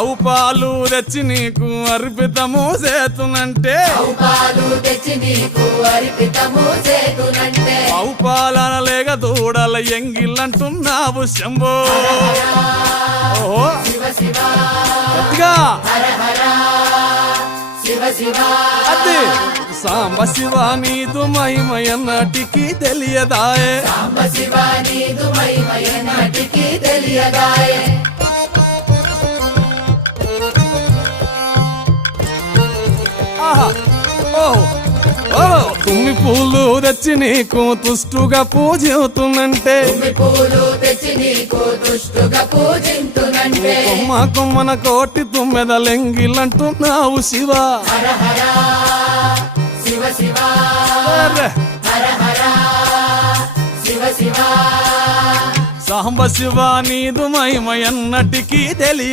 ఆవు పాలు తెచ్చి నీకు అర్పితము చేతునంటే ఆవు పాలన లేక దూడల ఎంగిల్లంటున్నావు శంభో ఓహో గట్టిగా అది సాంబ శివ నీదు మహిమయన్నటికి తెలియదాయే ఆహా ఓహో తుమ్మి పూలు తెచ్చి నీకు తుష్టుగా పూజింతునంటే కొమ్మ కొమ్మన కోటి తుమ్మెదలెంగిలంటున్నావు శివ సాంబ శివ నీదు మహిమయన్నటికి తెలియ